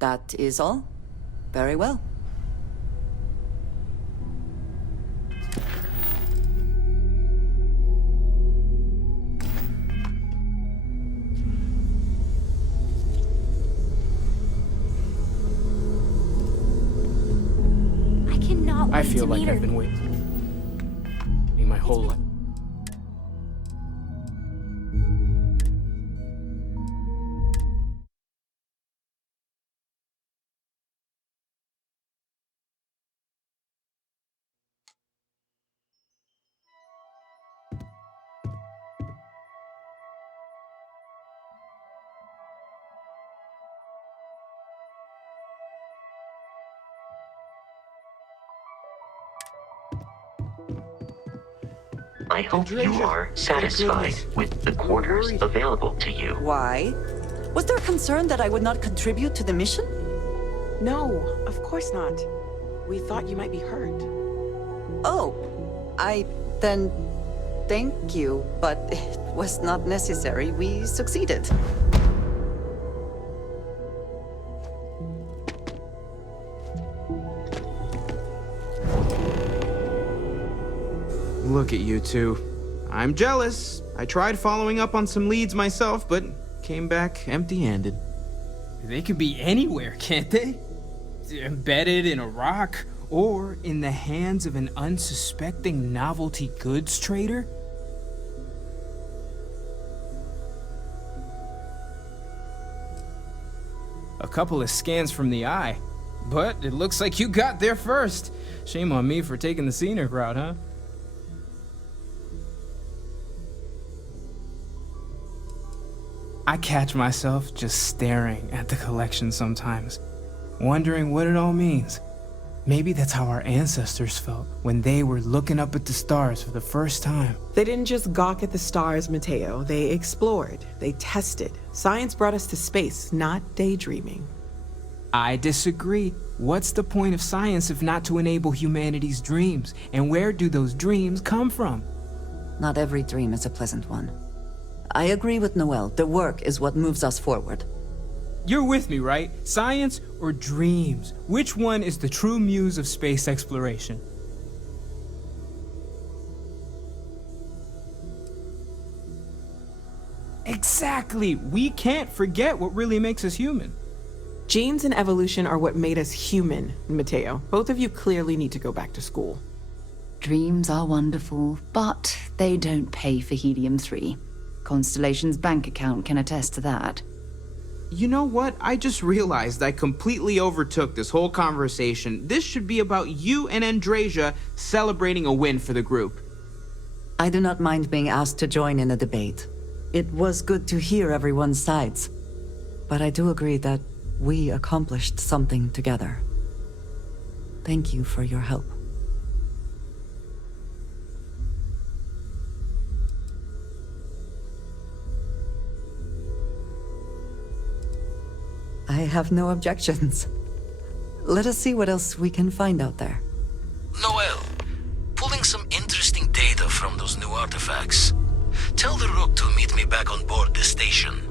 That is all? Very well. I feel like I've been waiting my whole life. I hope you are satisfied with the quarters available to you. Why? Was there concern that I would not contribute to the mission? No, of course not. We thought you might be hurt. Oh, then thank you, but it was not necessary. We succeeded. Look at you two. I'm jealous. I tried following up on some leads myself, but came back empty-handed. They can be anywhere, can't they? Embedded in a rock, or in the hands of an unsuspecting novelty goods trader? A couple of scans from the eye, but it looks like you got there first. Shame on me for taking the scenic route, huh? I catch myself just staring at the collection sometimes, wondering what it all means. Maybe that's how our ancestors felt when they were looking up at the stars for the first time. They didn't just gawk at the stars, Mateo. They explored. They tested. Science brought us to space, not daydreaming. I disagree. What's the point of science if not to enable humanity's dreams? And where do those dreams come from? Not every dream is a pleasant one. I agree with Noel. The work is what moves us forward. You're with me, right? Science or dreams? Which one is the true muse of space exploration? Exactly! We can't forget what really makes us human. Genes and evolution are what made us human, Mateo. Both of you clearly need to go back to school. Dreams are wonderful, but they don't pay for helium-3. Constellation's bank account can attest to that. You know what? I just realized I completely overtook this whole conversation. This should be about you and Andrasia celebrating a win for the group. I do not mind being asked to join in a debate. It was good to hear everyone's sides. But I do agree that we accomplished something together. Thank you for your help. I have no objections. Let us see what else we can find out there. Noel, pulling some interesting data from those new artifacts. Tell the Rook to meet me back on board the station.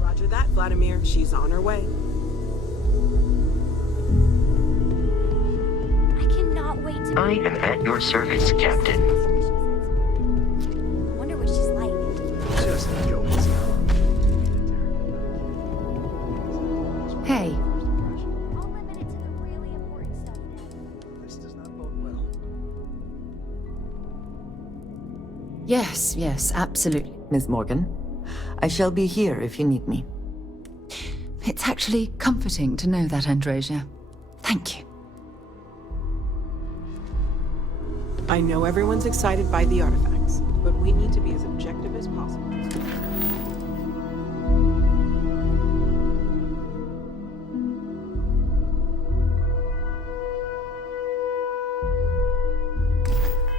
Roger that, Vladimir. She's on her way. I cannot wait to... I am at your service, Captain. Wonder what she's like. Hey, I'll limit it to the really important stuff now. This does not bode well. yes, absolutely. Ms. Morgan, I shall be here if you need me. It's actually comforting to know that, Andrasia. Thank you. I know everyone's excited by the artifacts, but we need to be as objective as possible.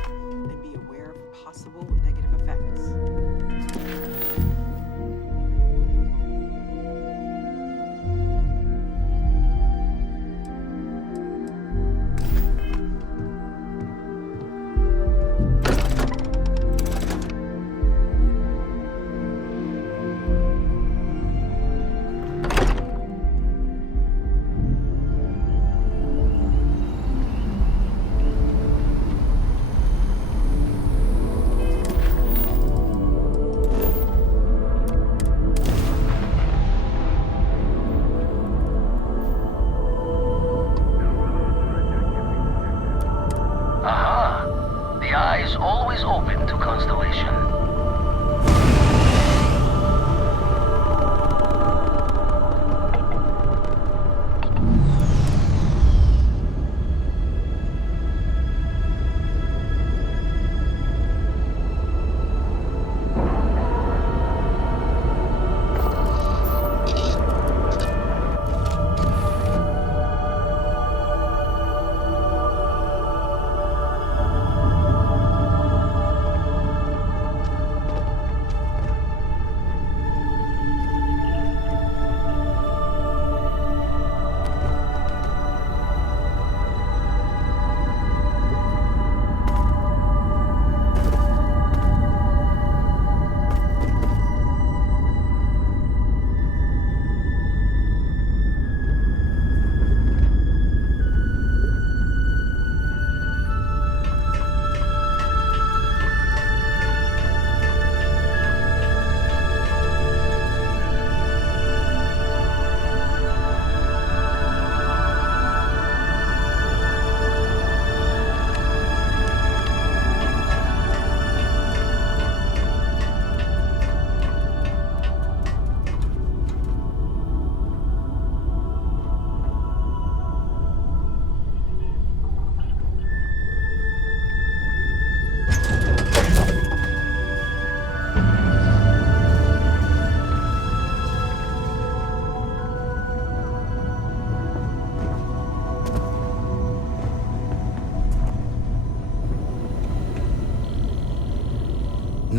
And be aware of possible negative effects. eyes always open to Constellation.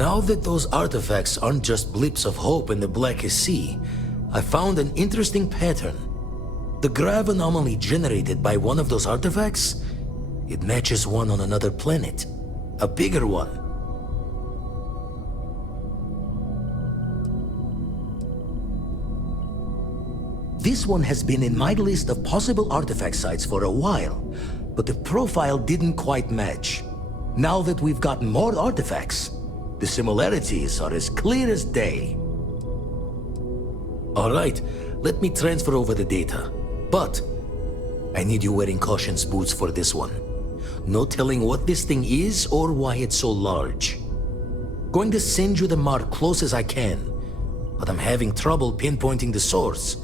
Now that those artifacts aren't just blips of hope in the blackest sea, I found an interesting pattern. The grav anomaly generated by one of those artifacts, it matches one on another planet. A bigger one. This one has been in my list of possible artifact sites for a while, but the profile didn't quite match. Now that we've got more artifacts, the similarities are as clear as day. All right, let me transfer over the data. But I need you wearing caution's boots for this one. No telling what this thing is or why it's so large. Going to send you the mark close as I can, but I'm having trouble pinpointing the source.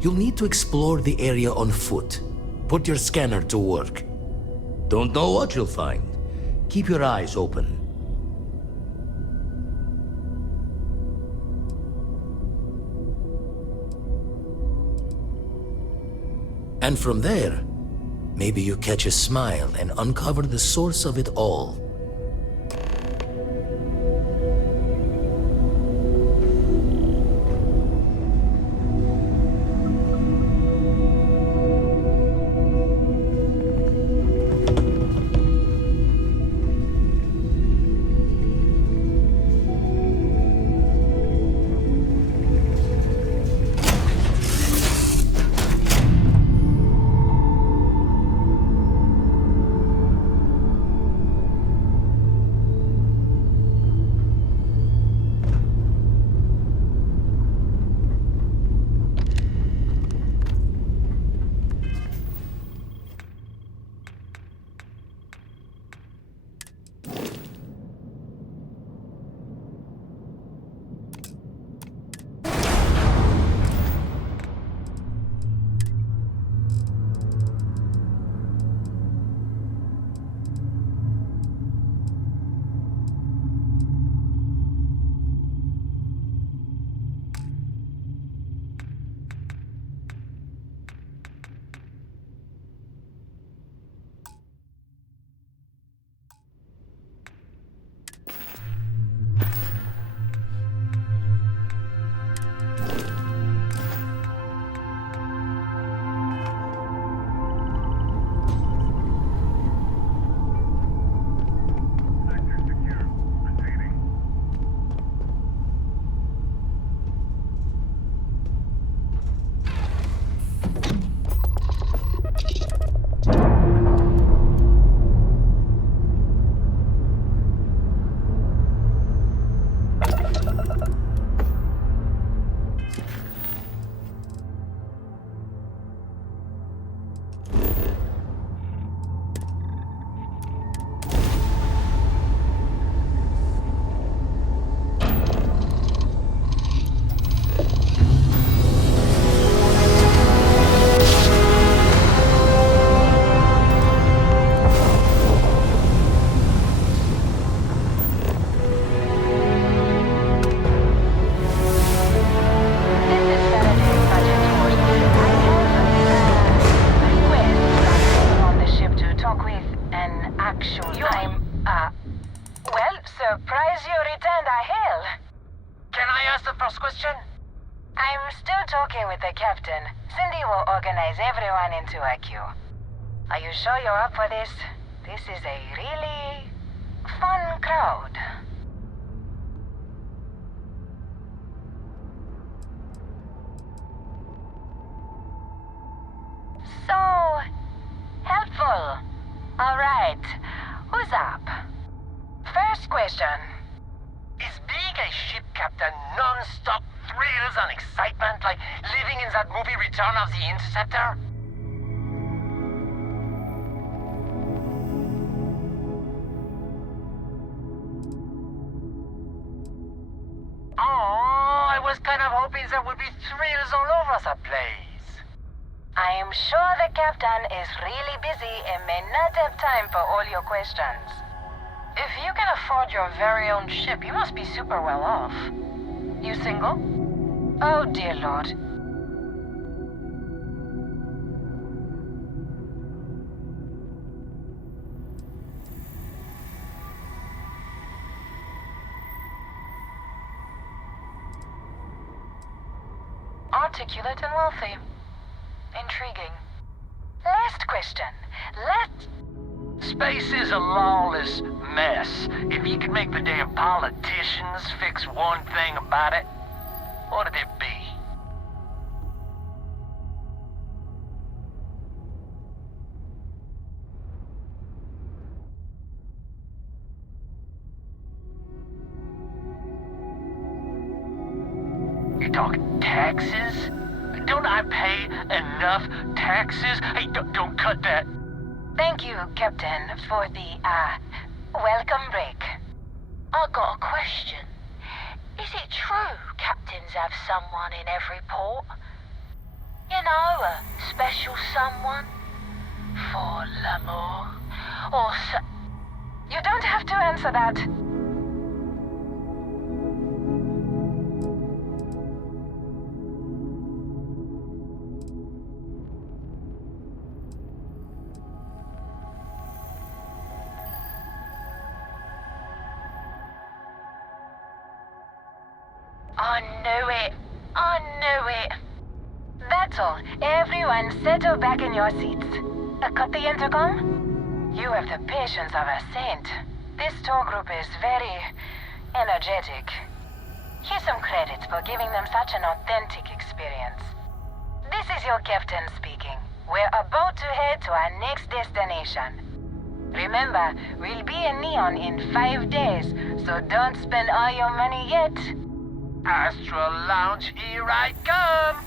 You'll need to explore the area on foot. Put your scanner to work. Don't know what you'll find. Keep your eyes open. And from there, maybe you catch a smile and uncover the source of it all. And actually, well, surprise you returned, I hail. Can I ask the first question? I'm still talking with the captain. Cindy will organize everyone into a queue. Are you sure you're up for this? This is a really fun crowd. So, helpful. All right, who's up? First question. Is being a ship captain non-stop thrills and excitement like living in that movie Return of the Interceptor? Oh, I was kind of hoping there would be thrills all over the place. I am sure the captain is really busy and may not have time for all your questions. If you can afford your very own ship, you must be super well off. You single? Oh, dear Lord. Articulate and wealthy. Intriguing. Last question. Space is a lawless mess. If you could make the damn politicians fix one thing about it, what'd it be? You talking taxes? Don't I pay enough taxes? Hey, don't cut that. Thank you, Captain, for the, welcome break. I got a question. Is it true captains have someone in every port? You know, a special someone? For l'amour? Or You don't have to answer that. I knew it. That's all. Everyone settle back in your seats. Cut the intercom? You have the patience of a saint. This tour group is very energetic. Here's some credits for giving them such an authentic experience. This is your captain speaking. We're about to head to our next destination. Remember, we'll be in Neon in 5 days, so don't spend all your money yet. Astral Lounge, here I come!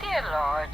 Dear Lord.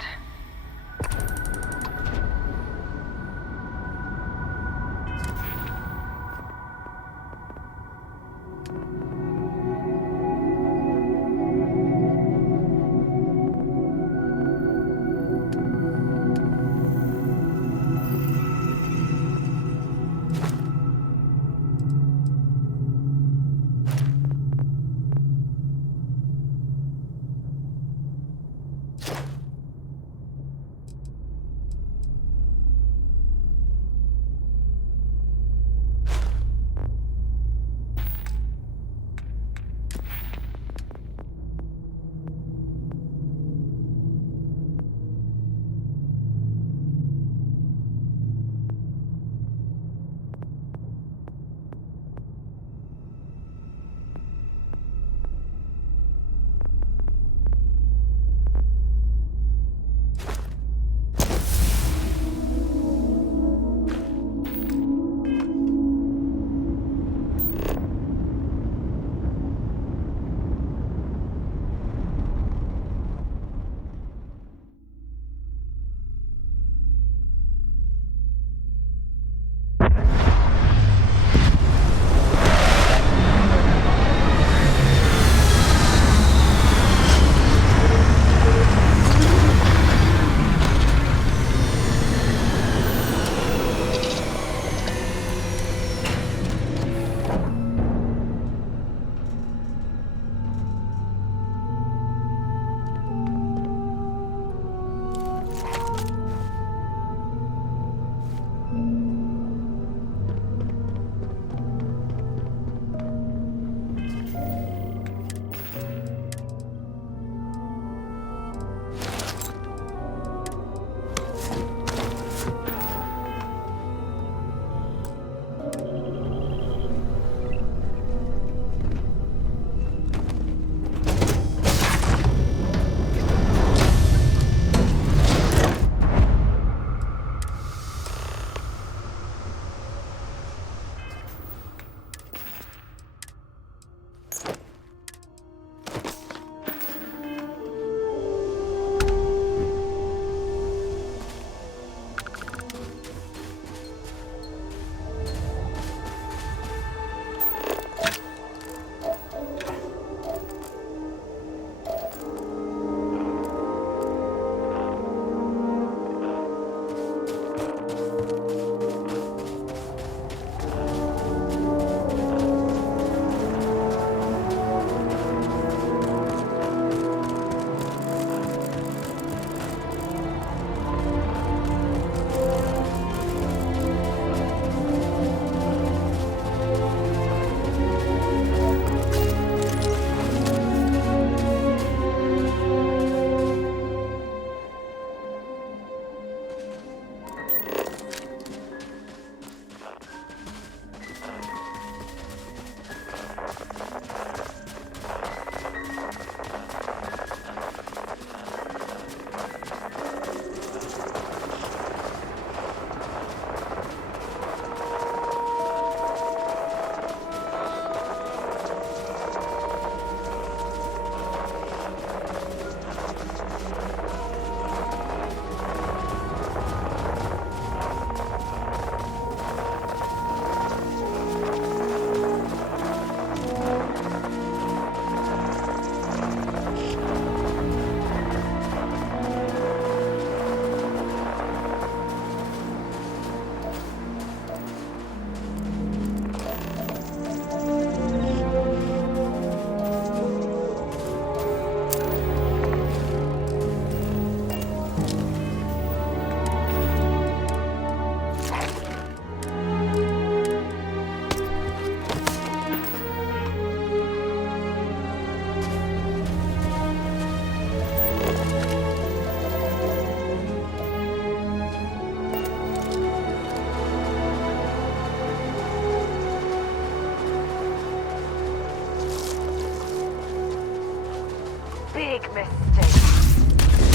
big mistake.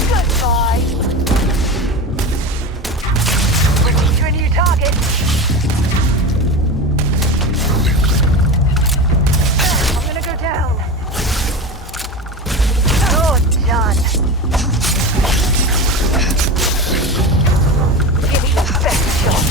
Goodbye. Bringing you a new target. I'm gonna go down. You're done. Give me your best shot.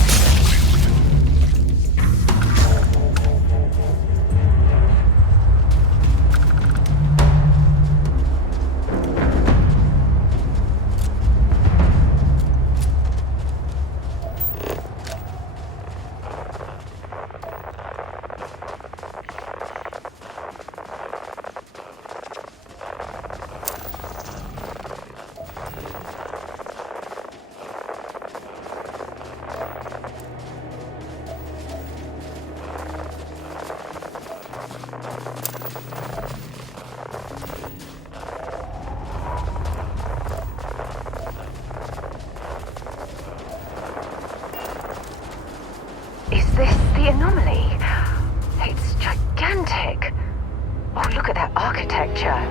Is this the anomaly? It's gigantic. Oh, look at that architecture.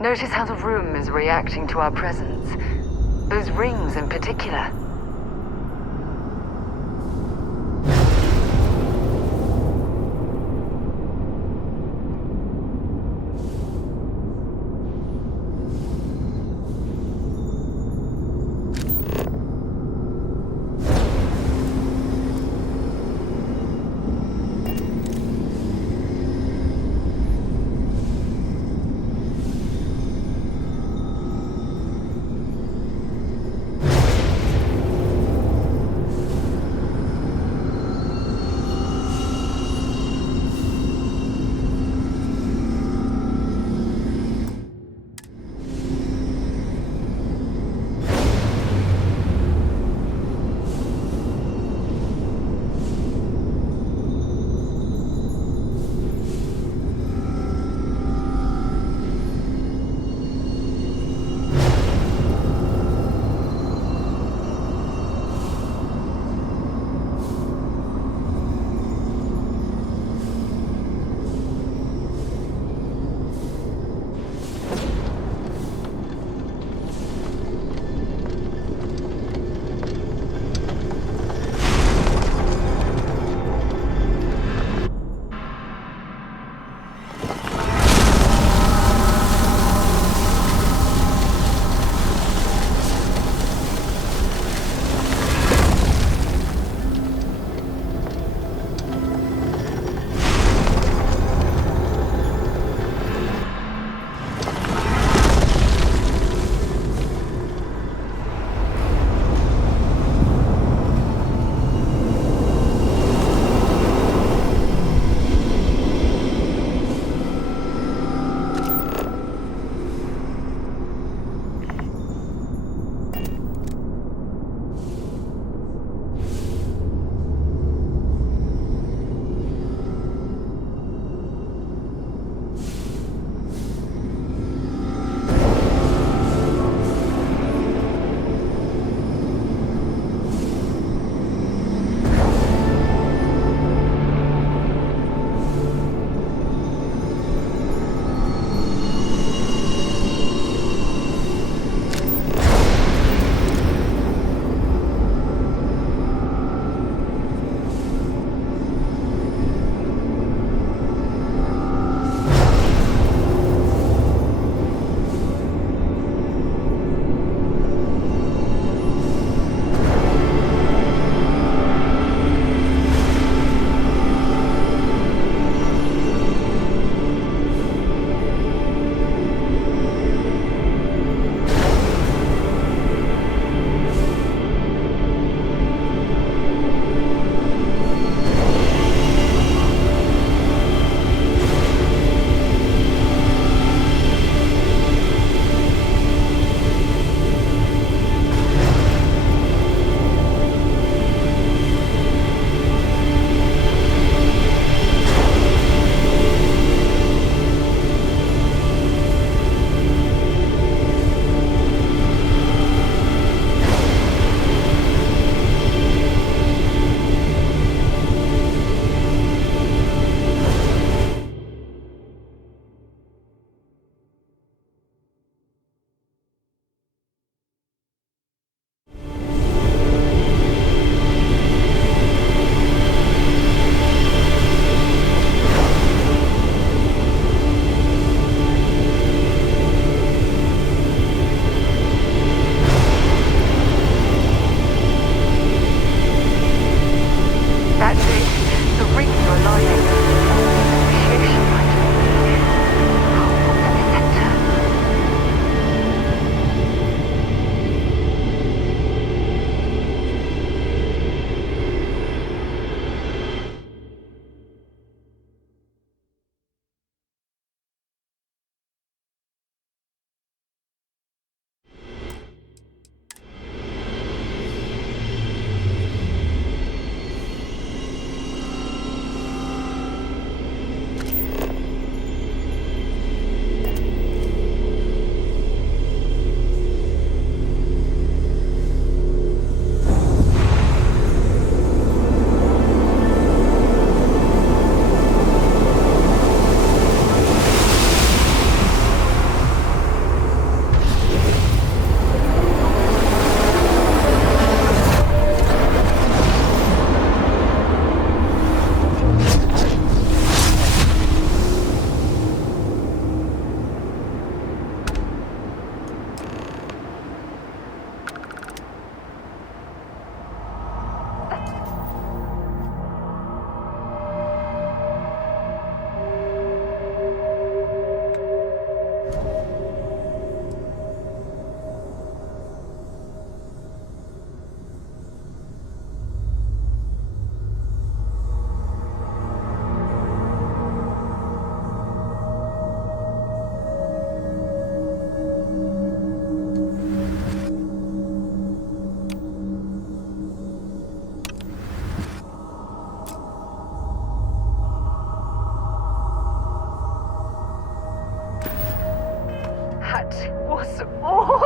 Notice how the room is reacting to our presence. Those rings in particular.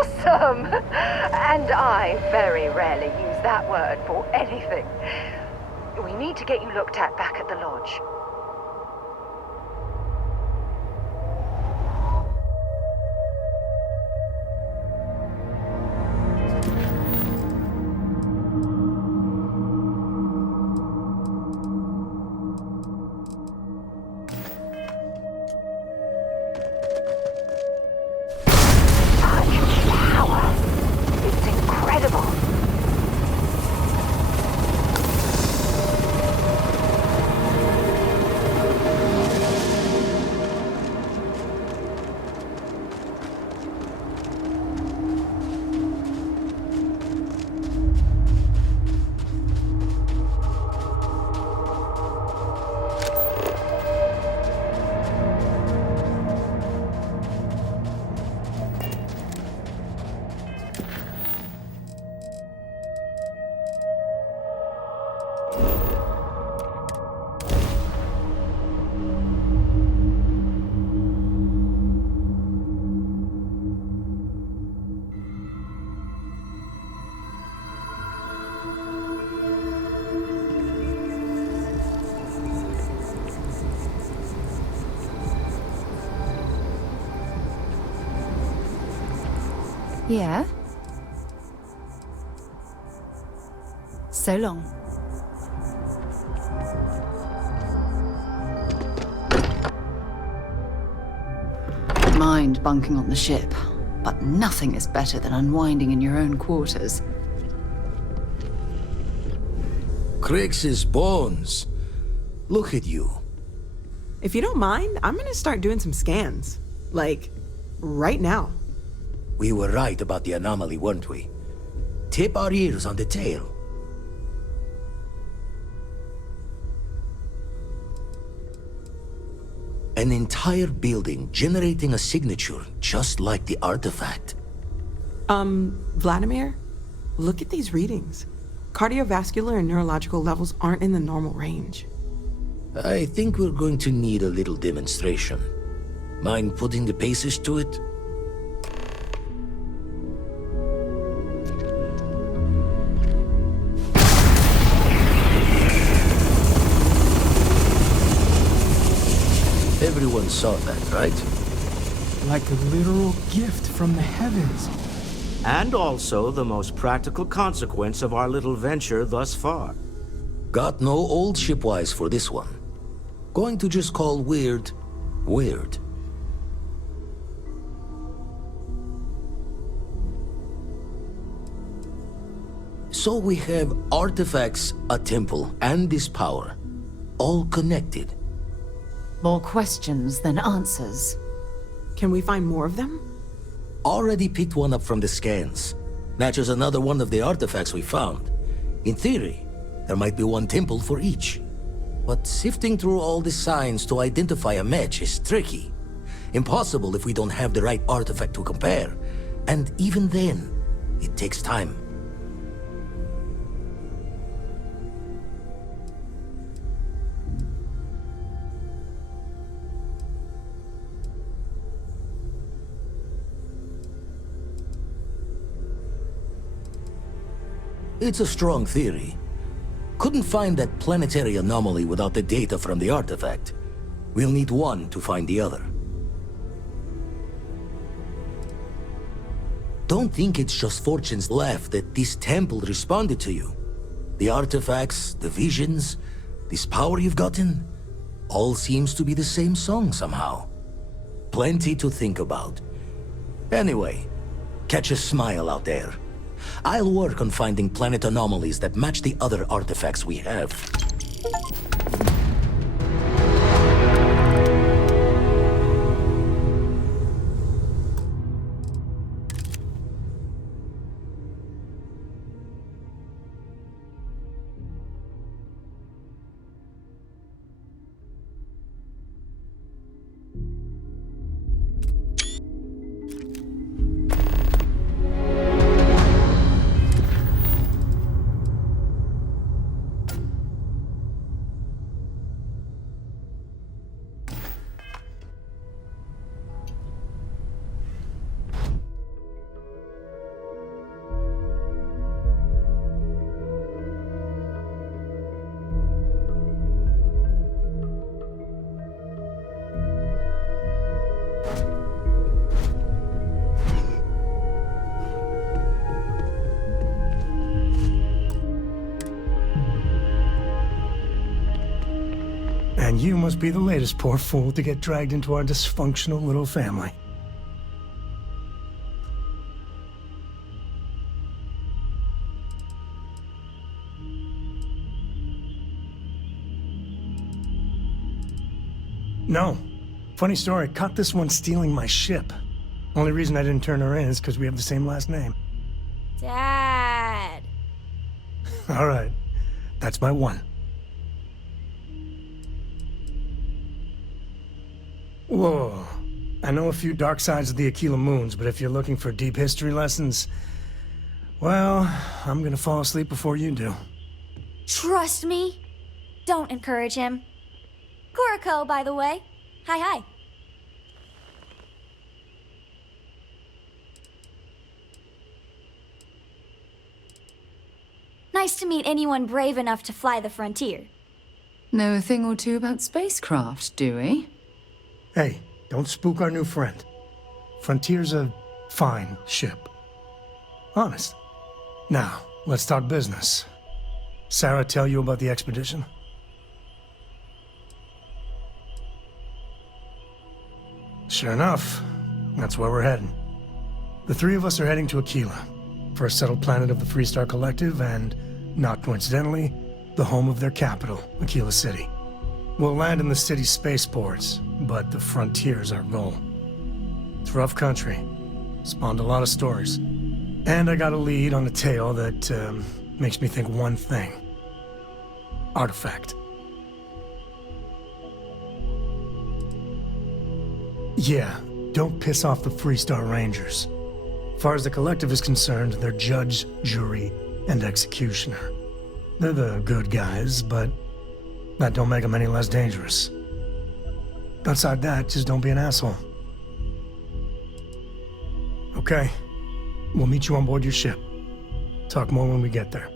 awesome! And I very rarely use that word for anything. We need to get you looked at back at the lodge. Yeah? So long. Mind bunking on the ship, but nothing is better than unwinding in your own quarters. Crix's bones. Look at you. If you don't mind, I'm gonna start doing some scans. Like, right now. We were right about the anomaly, weren't we? Tip our ears on the tail. An entire building generating a signature just like the artifact. Vladimir, look at these readings. Cardiovascular and neurological levels aren't in the normal range. I think we're going to need a little demonstration. Mind putting the paces to it? Everyone saw that, right? Like a literal gift from the heavens. And also the most practical consequence of our little venture thus far. Got no old shipwise for this one. Going to just call weird, weird. So we have artifacts, a temple, and this power. All connected. More questions than answers. Can we find more of them? Already picked one up from the scans. Matches another one of the artifacts we found. In theory, there might be one temple for each. But sifting through all the signs to identify a match is tricky. Impossible if we don't have the right artifact to compare. And even then, it takes time. It's a strong theory. Couldn't find that planetary anomaly without the data from the artifact. We'll need one to find the other. Don't think it's just Fortune's laugh that this temple responded to you. The artifacts, the visions, this power you've gotten, all seems to be the same song somehow. Plenty to think about. Anyway, catch a smile out there. I'll work on finding planet anomalies that match the other artifacts we have. And you must be the latest poor fool to get dragged into our dysfunctional little family. No. Funny story, caught this one stealing my ship. Only reason I didn't turn her in is because we have the same last name. Dad. All right. That's my one. Whoa. I know a few dark sides of the Akila moons, but if you're looking for deep history lessons, well, I'm gonna fall asleep before you do. Trust me. Don't encourage him. Coe, by the way. Hi. Nice to meet anyone brave enough to fly the frontier. Know a thing or two about spacecraft, do we? Hey, don't spook our new friend. Frontier's a fine ship. Honest. Now, let's talk business. Sarah tell you about the expedition? Sure enough, that's where we're heading. The three of us are heading to Akila, first settled planet of the Freestar Collective and, not coincidentally, the home of their capital, Akila City. We'll land in the city's spaceports, but the frontier's our goal. It's rough country. Spawned a lot of stories. And I got a lead on a tale that makes me think one thing. Artifact. Yeah, don't piss off the Freestar Rangers. As far as the Collective is concerned, they're judge, jury, and executioner. They're the good guys, but that don't make them any less dangerous. Outside that, just don't be an asshole. Okay, we'll meet you on board your ship. Talk more when we get there.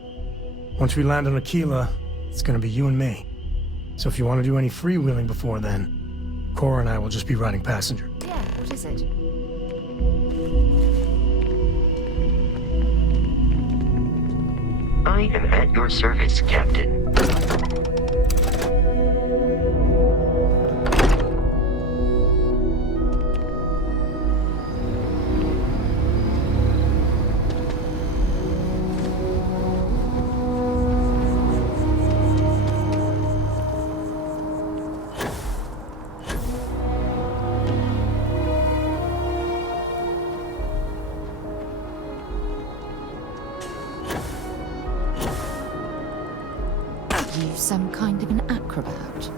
Once we land on Akila, it's gonna be you and me. So if you want to do any freewheeling before then, Cora and I will just be riding passenger. Yeah, what is it? I am at your service, Captain. You some kind of an acrobat?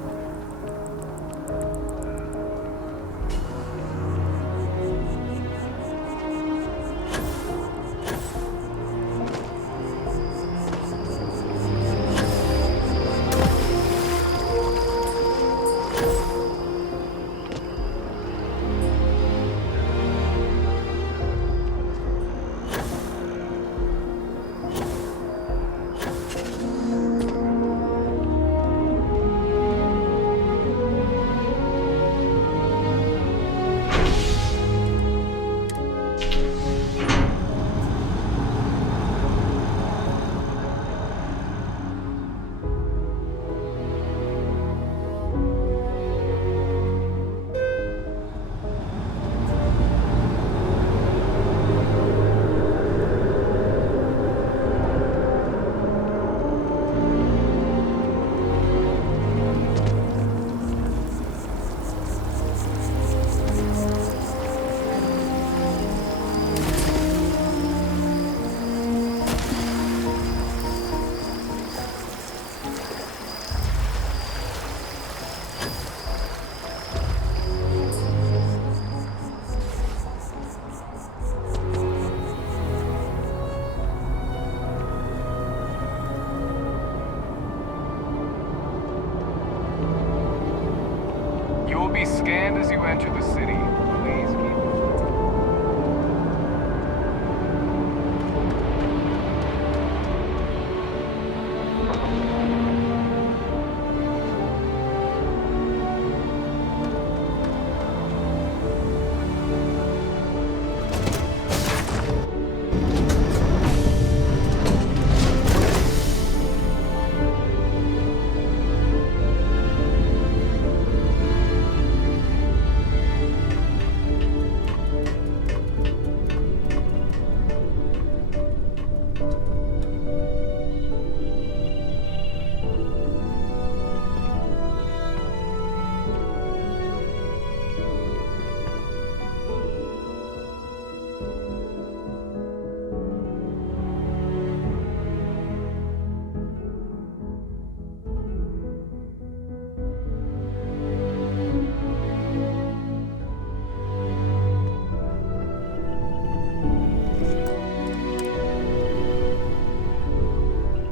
Be scanned as you enter the city. Please keep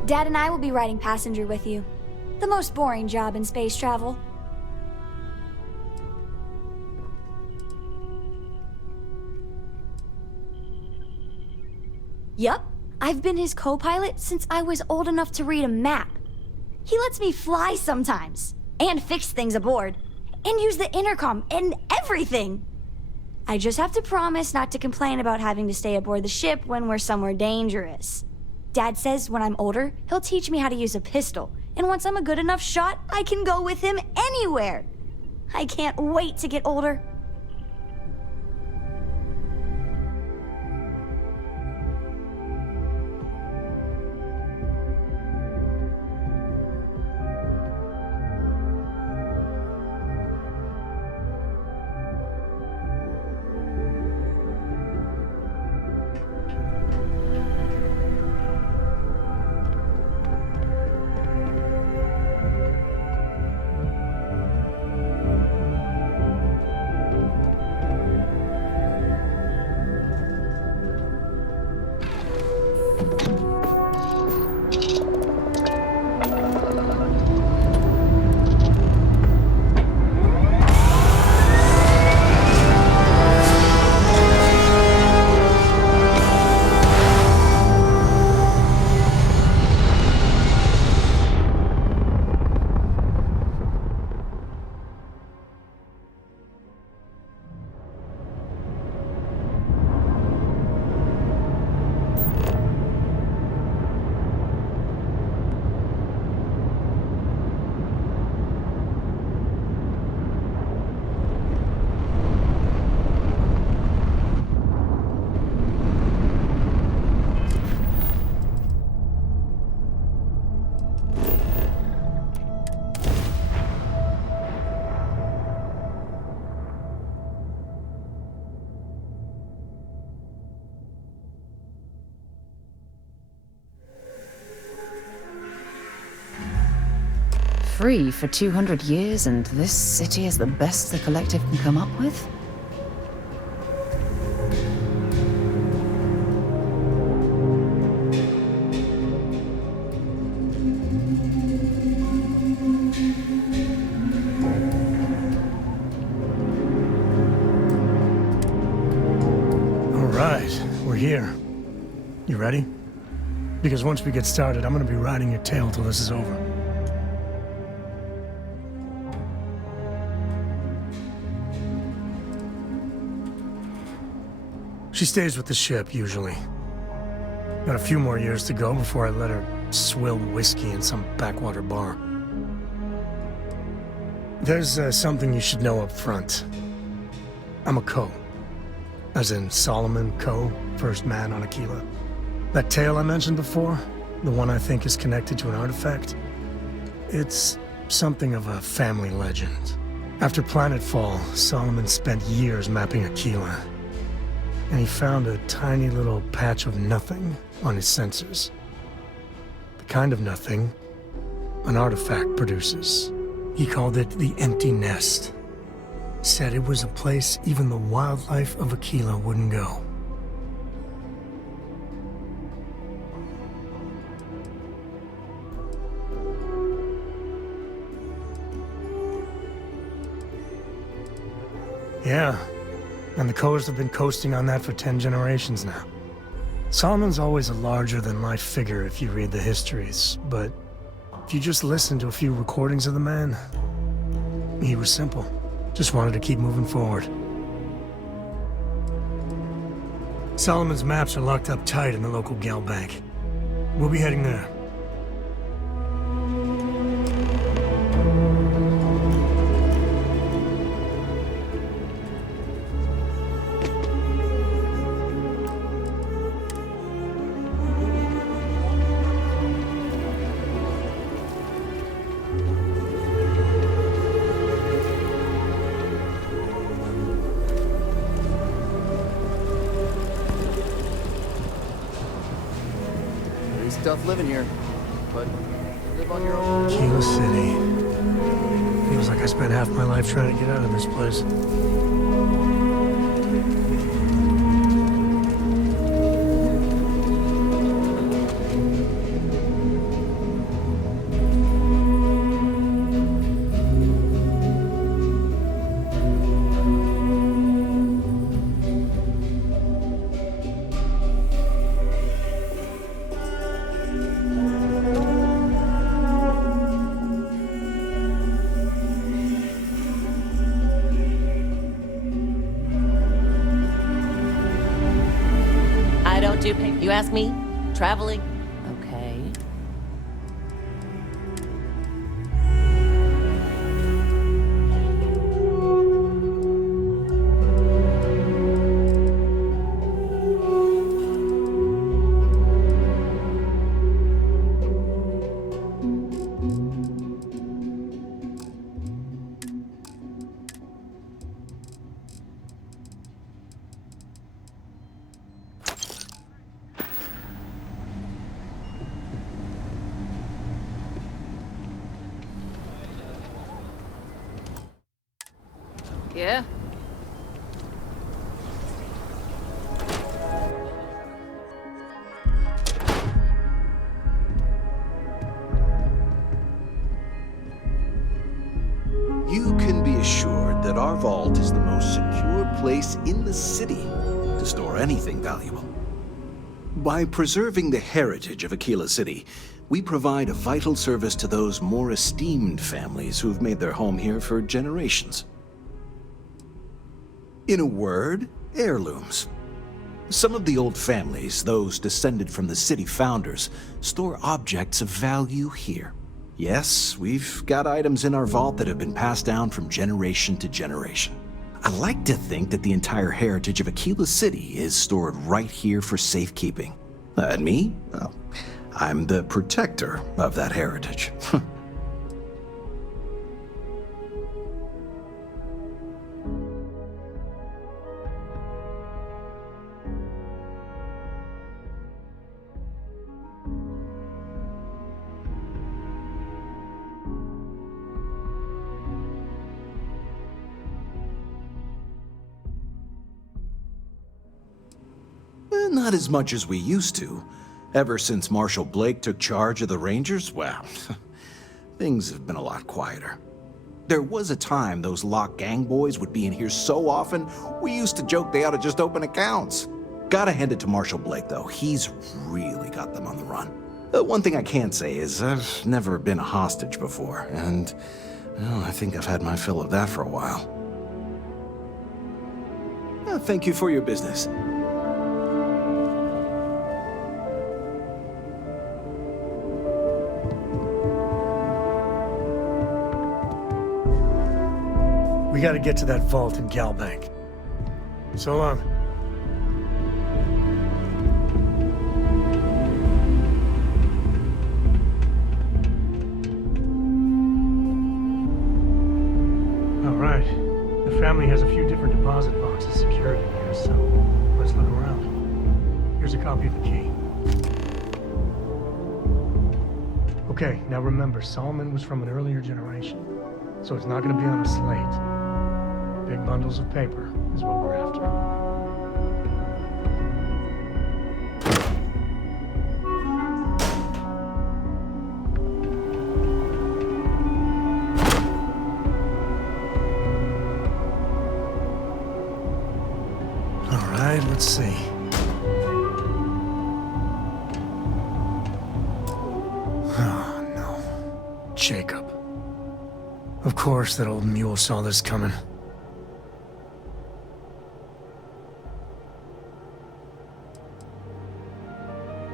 Dad and I will be riding passenger with you. The most boring job in space travel. Yup, I've been his co-pilot since I was old enough to read a map. He lets me fly sometimes, and fix things aboard, and use the intercom and everything. I just have to promise not to complain about having to stay aboard the ship when we're somewhere dangerous. Dad says when I'm older, he'll teach me how to use a pistol, and once I'm a good enough shot, I can go with him anywhere. I can't wait to get older. Free for 200 years, and this city is the best the Collective can come up with? All right, we're here. You ready? Because once we get started, I'm gonna be riding your tail till this is over. She stays with the ship, usually. Got a few more years to go before I let her swill whiskey in some backwater bar. There's something you should know up front. I'm a Coe. As in Solomon Coe, first man on Akila. That tale I mentioned before, the one I think is connected to an artifact, it's something of a family legend. After planetfall, Solomon spent years mapping Akila. And he found a tiny little patch of nothing on his sensors. The kind of nothing an artifact produces. He called it the Empty Nest. Said it was a place even the wildlife of Akila wouldn't go. Yeah. And the Coes have been coasting on that for 10 generations now. Solomon's always a larger-than-life figure if you read the histories, but if you just listen to a few recordings of the man, he was simple. Just wanted to keep moving forward. Solomon's maps are locked up tight in the local gal bank. We'll be heading there. Tough living here, but live on your own. Akila City. Feels like I spent half my life trying to get out of this place. you pay? You ask me? Traveling? Okay. Yeah? You can be assured that our vault is the most secure place in the city to store anything valuable. By preserving the heritage of Akila City, we provide a vital service to those more esteemed families who've made their home here for generations. In a word, heirlooms. Some of the old families, those descended from the city founders, store objects of value here. Yes, we've got items in our vault that have been passed down from generation to generation. I like to think that the entire heritage of Akila City is stored right here for safekeeping. And me? Well, I'm the protector of that heritage. Not as much as we used to. Ever since Marshal Blake took charge of the Rangers, well, things have been a lot quieter. There was a time those lock gang boys would be in here so often, we used to joke they ought to just open accounts. Gotta hand it to Marshal Blake, though. He's really got them on the run. One thing I can say is I've never been a hostage before, and well, I think I've had my fill of that for a while. Thank you for your business. We gotta get to that vault in Galbank. So long. All right. The family has a few different deposit boxes secured in here, so let's look around. Here's a copy of the key. Okay, now remember, Solomon was from an earlier generation, so it's not gonna be on a slate. Big bundles of paper is what we're after. All right, let's see. Oh, no. Jacob. Of course that old mule saw this coming.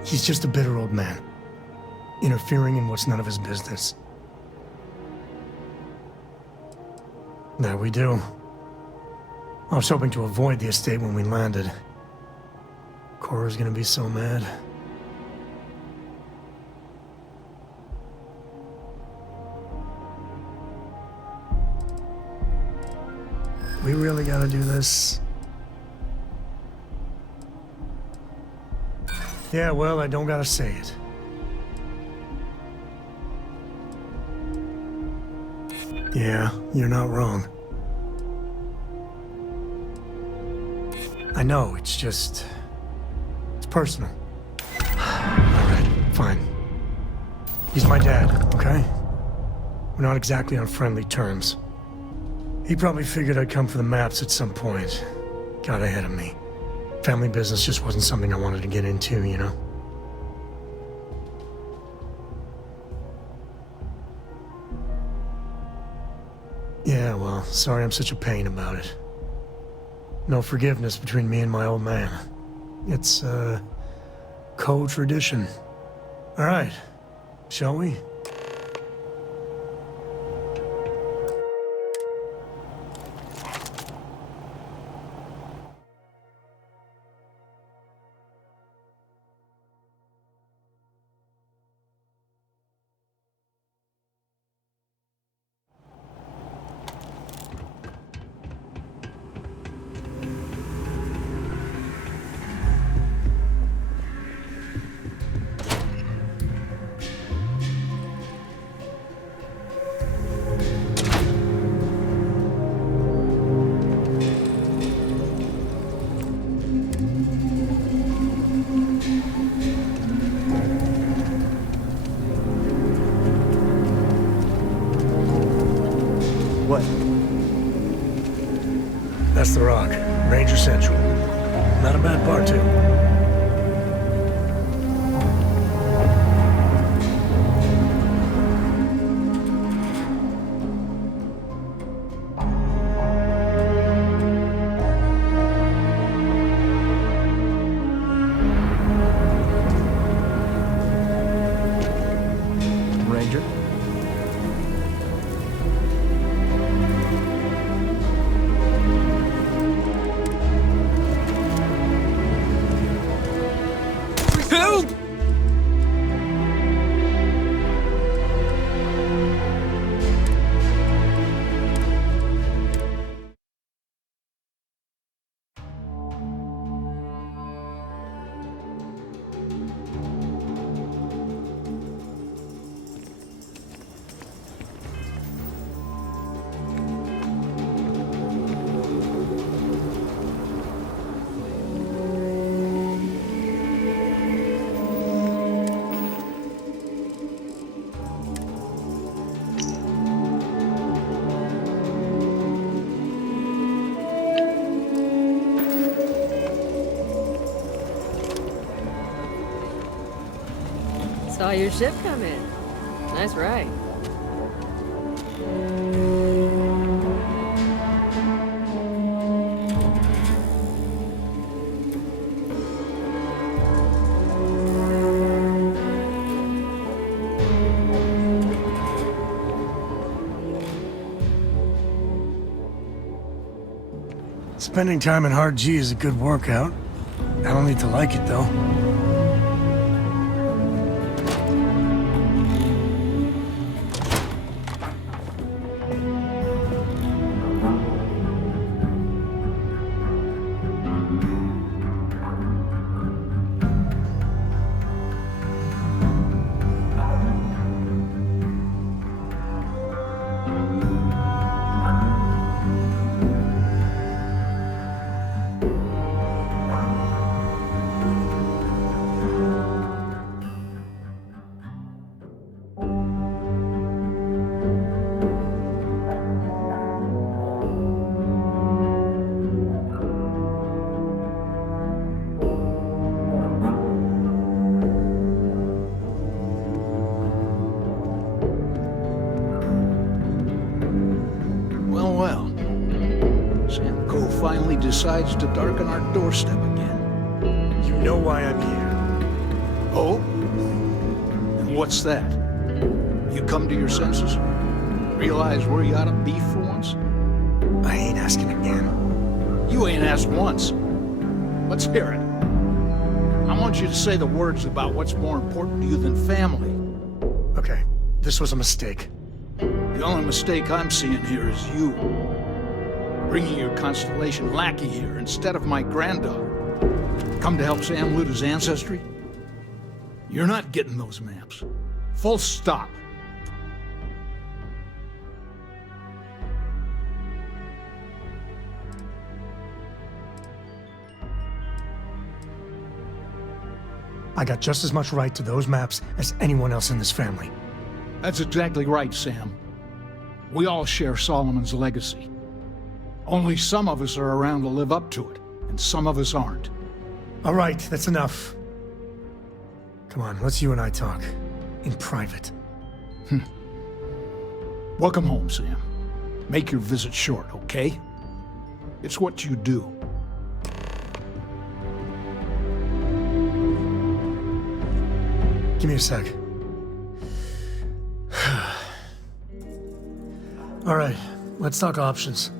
He's just a bitter old man, interfering in what's none of his business. There we do. I was hoping to avoid the estate when we landed. Cora's gonna be so mad. We really gotta do this. Yeah, well, I don't gotta say it. Yeah, you're not wrong. I know, it's just... it's personal. Alright, fine. He's my dad, okay? We're not exactly on friendly terms. He probably figured I'd come for the maps at some point. Got ahead of me. Family business just wasn't something I wanted to get into, you know? Yeah, well, sorry I'm such a pain about it. No forgiveness between me and my old man. It's Coe tradition. All right, shall we? What? That's the rock. Ranger Central. Not a bad part, too. Ranger? Help! Saw your ship come in. Nice ride. Spending time in hard G is a good workout. I don't need to like it, though. Well. Sam Coe finally decides to darken our doorstep again. You know why I'm here. Oh? And what's that? You come to your senses? Realize where you ought to be for once? I ain't asking again. You ain't asked once. Let's hear it. I want you to say the words about what's more important to you than family. Okay, this was a mistake. The only mistake I'm seeing here is you. Bringing your Constellation lackey here instead of my granddaughter. Come to help Sam loot his ancestry? You're not getting those maps. Full stop. I got just as much right to those maps as anyone else in this family. That's exactly right, Sam. We all share Solomon's legacy. Only some of us are around to live up to it, and some of us aren't. All right, that's enough. Come on, let's you and I talk. In private. Welcome home, Sam. Make your visit short, okay? It's what you do. Give me a sec. All right, let's talk options.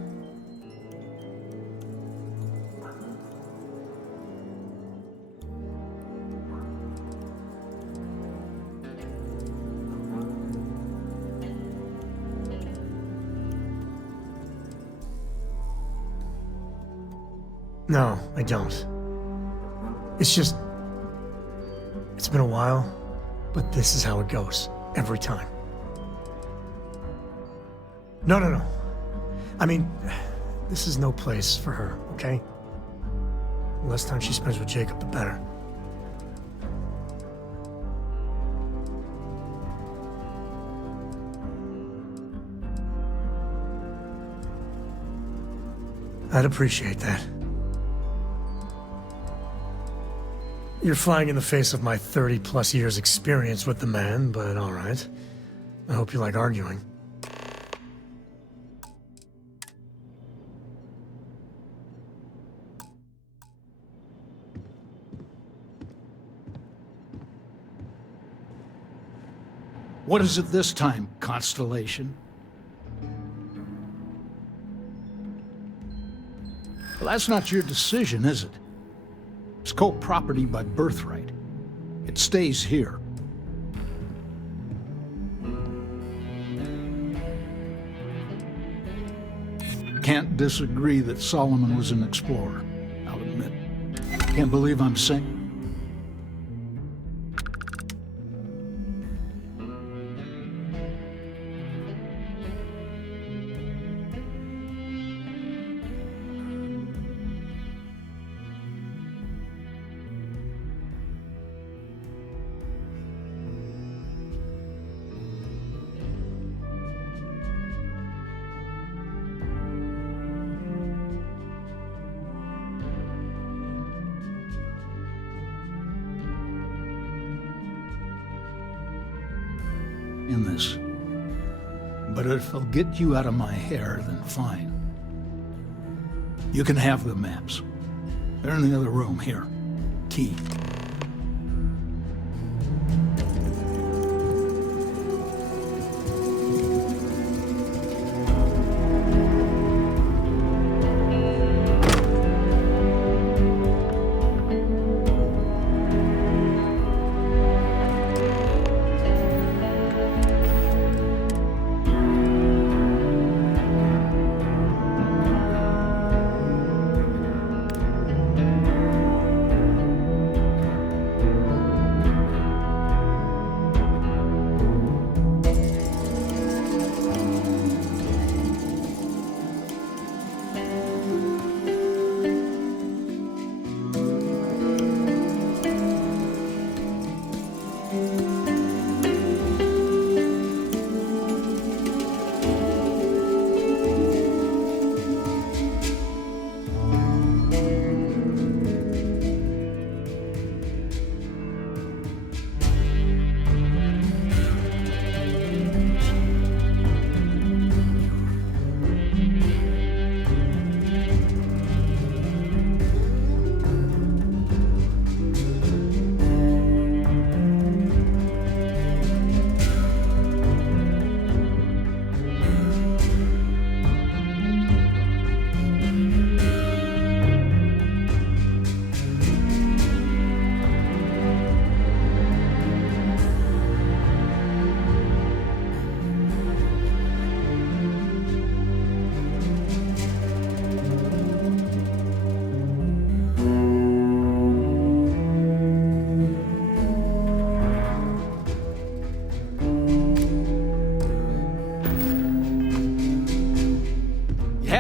No, I don't. It's just... It's been a while, but this is how it goes. Every time. No. I mean, this is no place for her, okay? The less time she spends with Jacob, the better. I'd appreciate that. You're flying in the face of my 30-plus years experience with the man, but all right. I hope you like arguing. What is it this time, Constellation? Well, that's not your decision, is it? It's Coe property by birthright. It stays here. Can't disagree that Solomon was an explorer, I'll admit. Can't believe I'm saying... in this. But if I'll get you out of my hair, then fine. You can have the maps. They're in the other room, here. Key.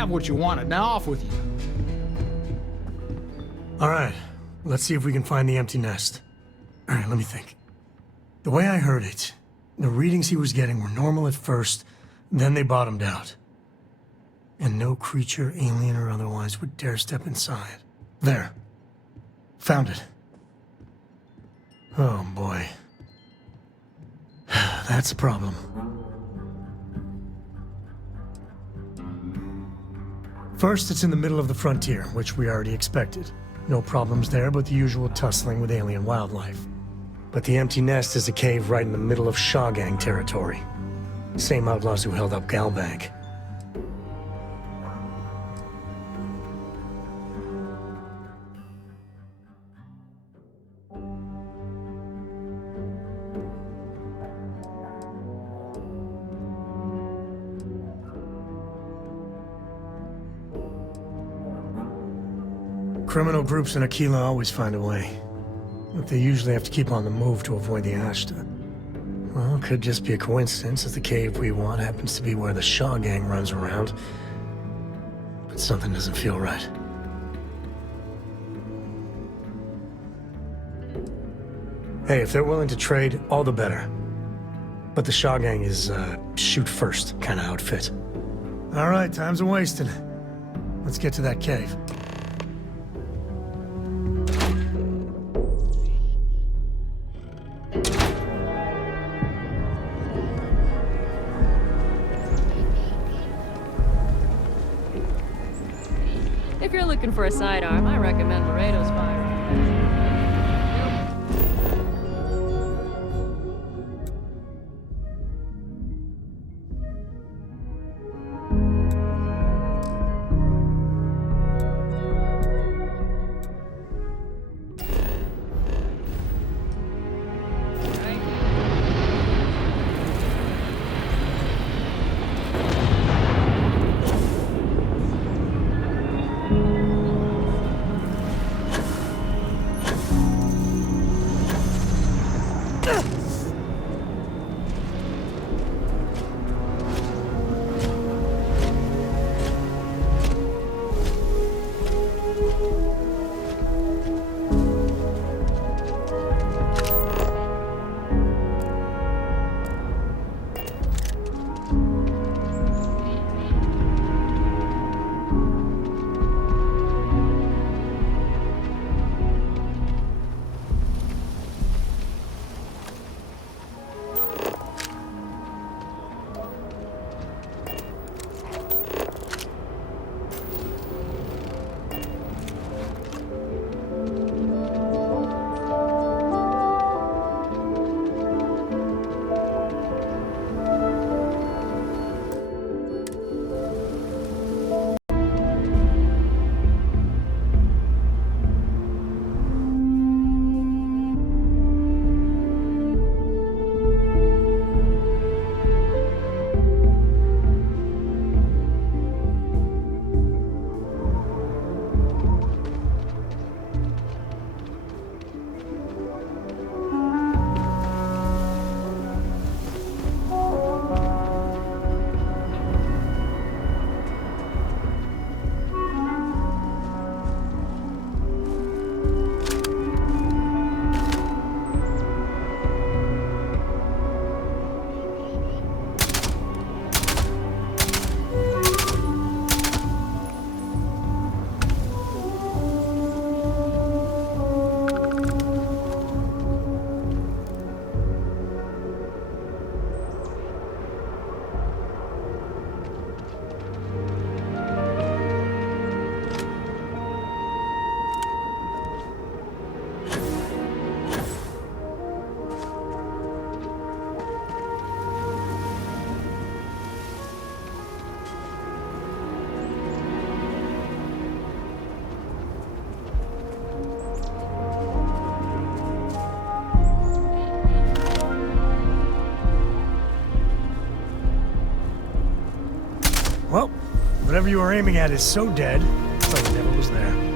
What you wanted. Now off with you. All right, let's see if we can find the empty nest. All right, let me think. The way I heard it, the readings he was getting were normal at first, then they bottomed out. And no creature, alien or otherwise, would dare step inside. There. Found it. Oh boy. That's a problem. First, it's in the middle of the frontier, which we already expected. No problems there, but the usual tussling with alien wildlife. But the empty nest is a cave right in the middle of Shaw Gang territory. Same outlaws who held up Galbank. Criminal groups in Akila always find a way. But they usually have to keep on the move to avoid the Ashta. Well, it could just be a coincidence that the cave we want happens to be where the Shaw Gang runs around. But something doesn't feel right. Hey, if they're willing to trade, all the better. But the Shaw Gang is, shoot first kind of outfit. All right, time's a wasting. Let's get to that cave. If you're looking for a sidearm, I recommend Laredo's fire. Well, whatever you were aiming at is so dead, it's like it never was there.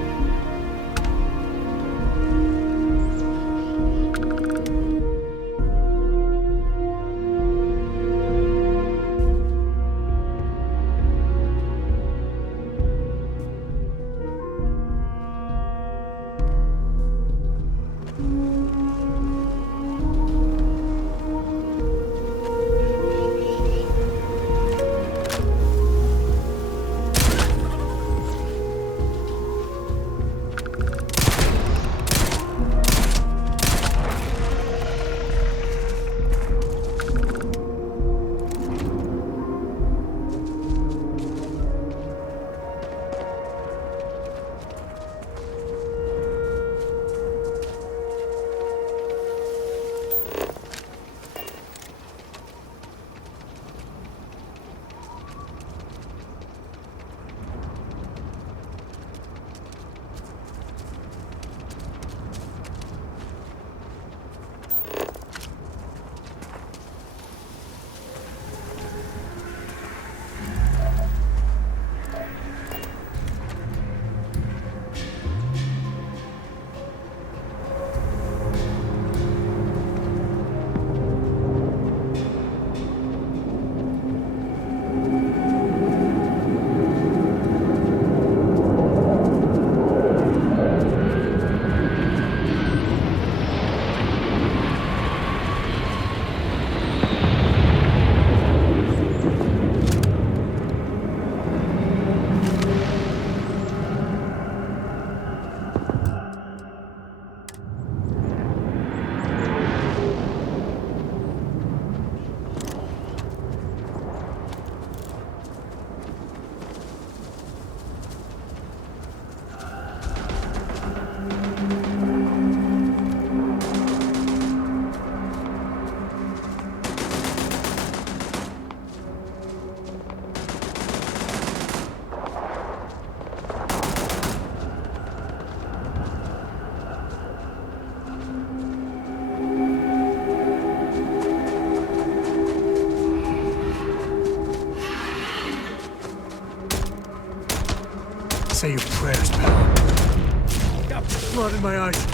Say your prayers, pal. Got blood in my eyes.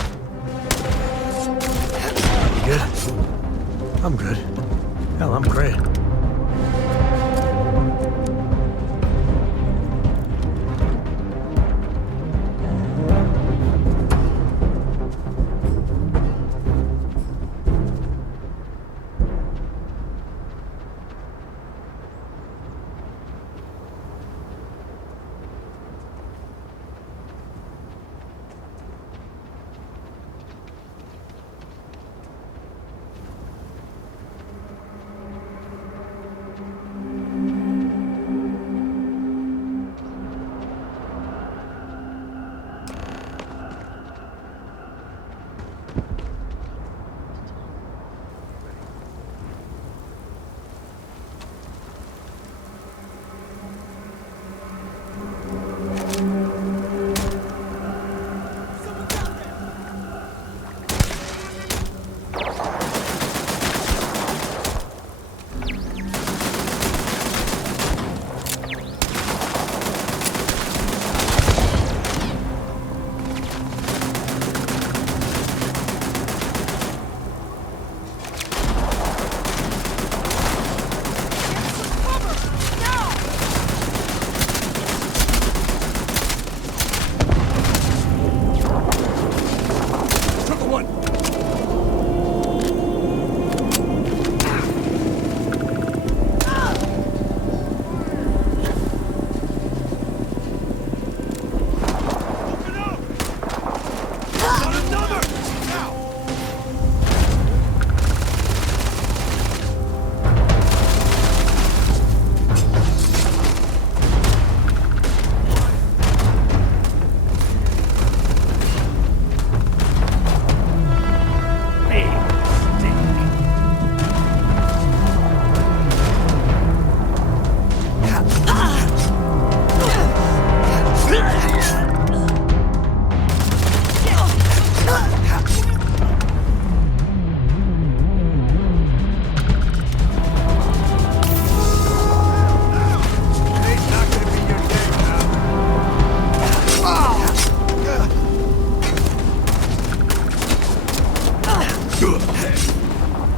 You good? I'm good. Hell, I'm great.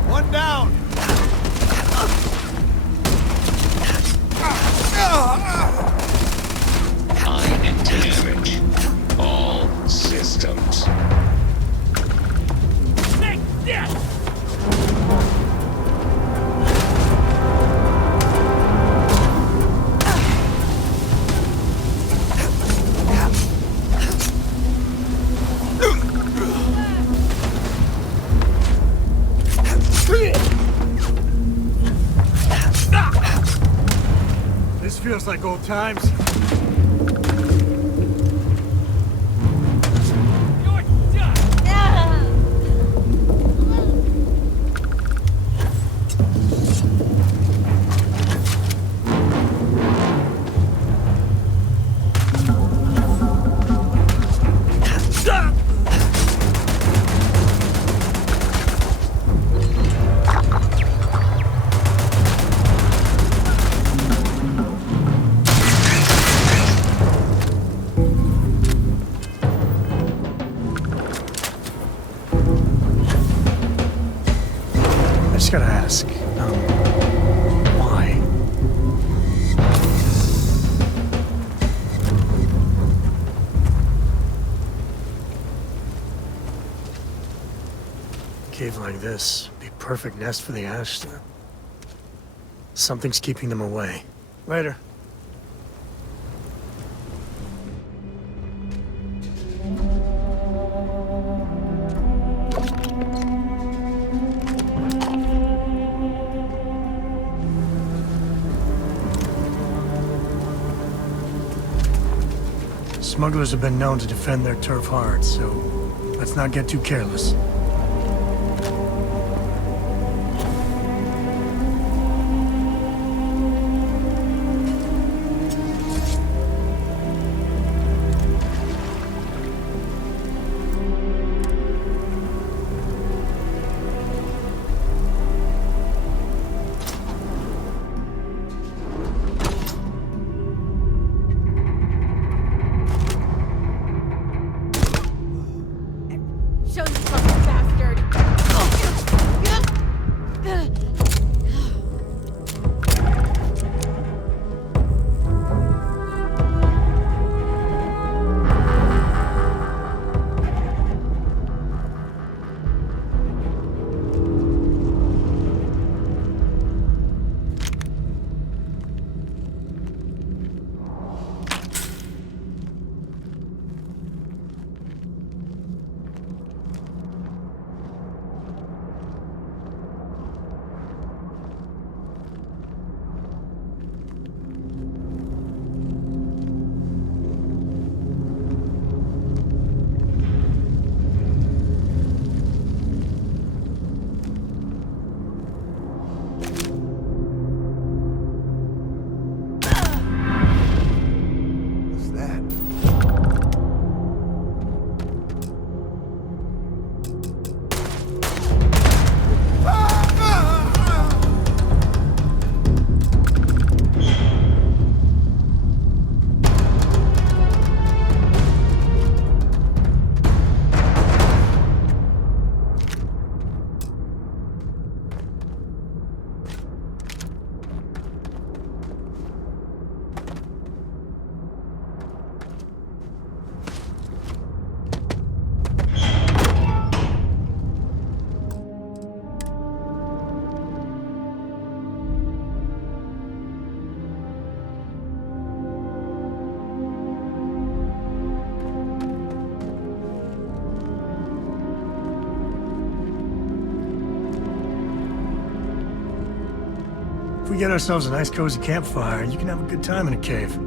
One down. High damage. All systems. Take this! This feels like old times. I just gotta ask, why? A cave like this, be perfect nest for the haste. Something's keeping them away. Later. Smugglers have been known to defend their turf hard, so let's not get too careless. If we get ourselves a nice cozy campfire, you can have a good time in a cave.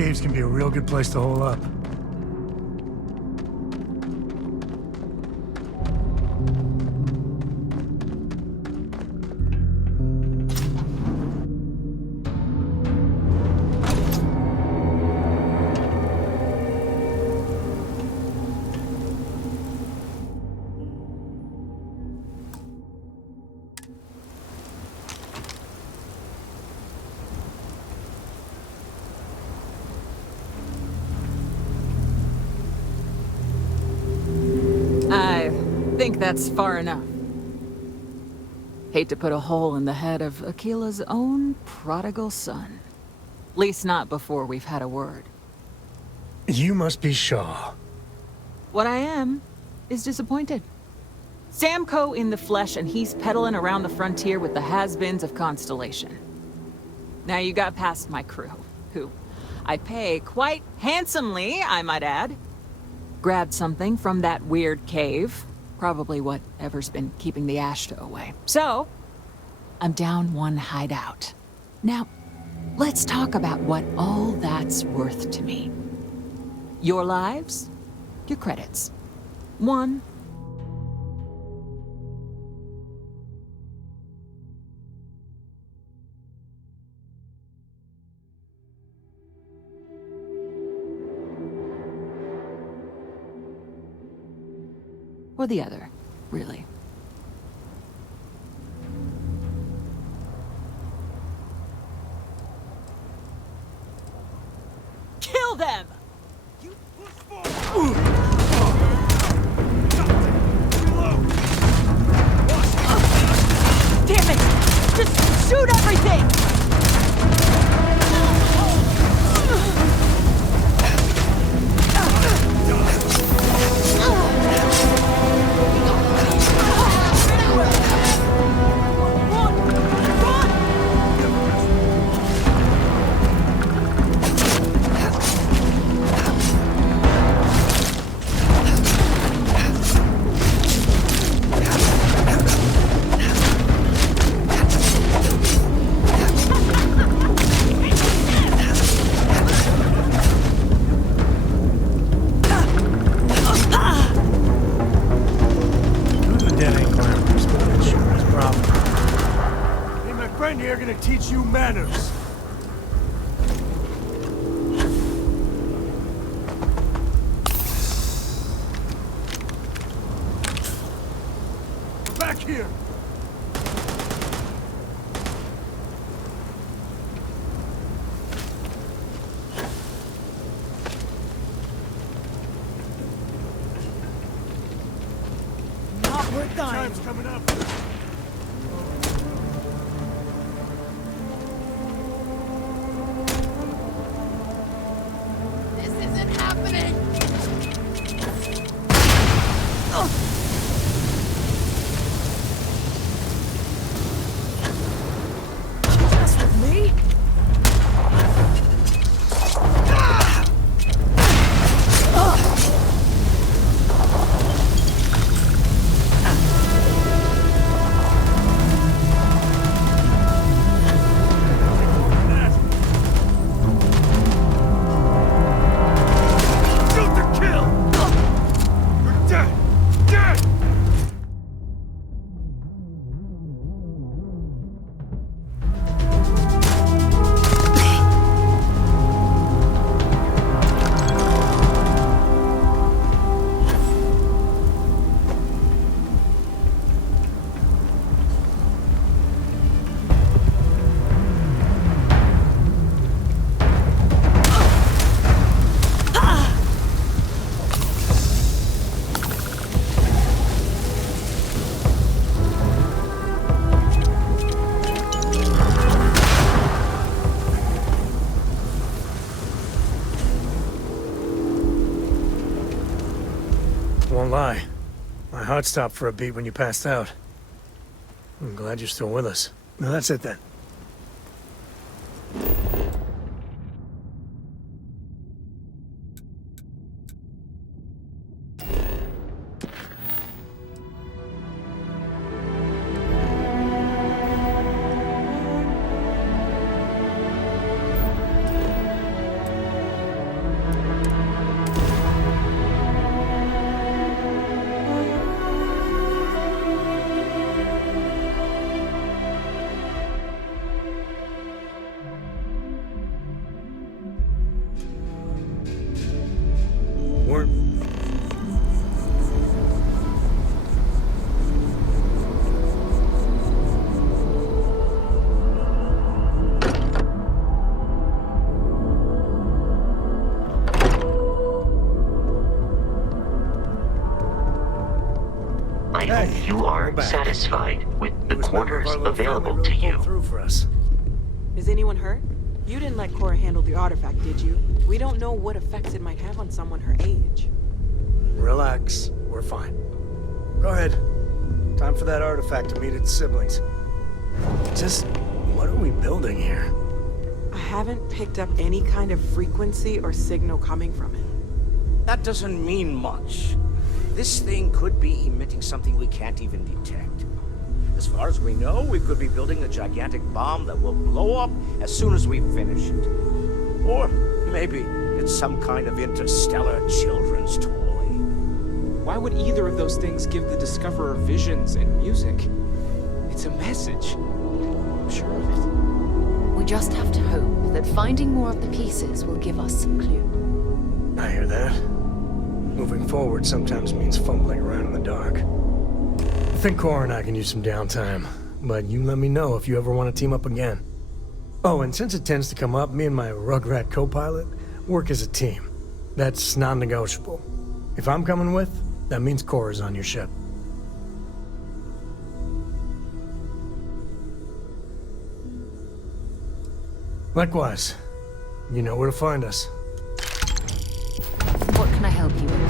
Caves can be a real good place to hole up. I think that's far enough. Hate to put a hole in the head of Akila's own prodigal son. Least not before we've had a word. You must be Shaw. What I am is disappointed. Sam Coe in the flesh, and he's peddling around the frontier with the has-beens of Constellation. Now you got past my crew, who I pay quite handsomely, I might add. Grabbed something from that weird cave. Probably whatever's been keeping the Ashta away. So, I'm down one hideout. Now, let's talk about what all that's worth to me. Your lives, your credits. One. Or the other, really. Kill them! Damn it! Just shoot everything! Teach you manners. Back here. Not worth dying. Time's coming up. Won't lie. My heart stopped for a beat when you passed out. I'm glad you're still with us. Now that's it then. I hope you are satisfied with the quarters available to you. Is anyone hurt? You didn't let Cora handle the artifact, did you? We don't know what effects it might have on someone her age. Relax. We're fine. Go ahead. Time for that artifact to meet its siblings. Just, what are we building here? I haven't picked up any kind of frequency or signal coming from it. That doesn't mean much. This thing could be emitting something we can't even detect. As far as we know, we could be building a gigantic bomb that will blow up as soon as we finish it. Or maybe it's some kind of interstellar children's toy. Why would either of those things give the Discoverer visions and music? It's a message. I'm sure of it. We just have to hope that finding more of the pieces will give us some clue. I hear that. Moving forward sometimes means fumbling around in the dark. I think Cora and I can use some downtime, but you let me know if you ever want to team up again. Oh, and since it tends to come up, me and my Rugrat co-pilot work as a team. That's non-negotiable. If I'm coming with, that means Cora's on your ship. Likewise, you know where to find us. What can I help you with?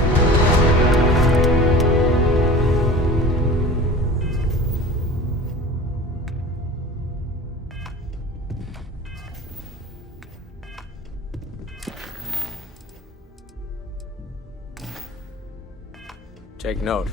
Take note.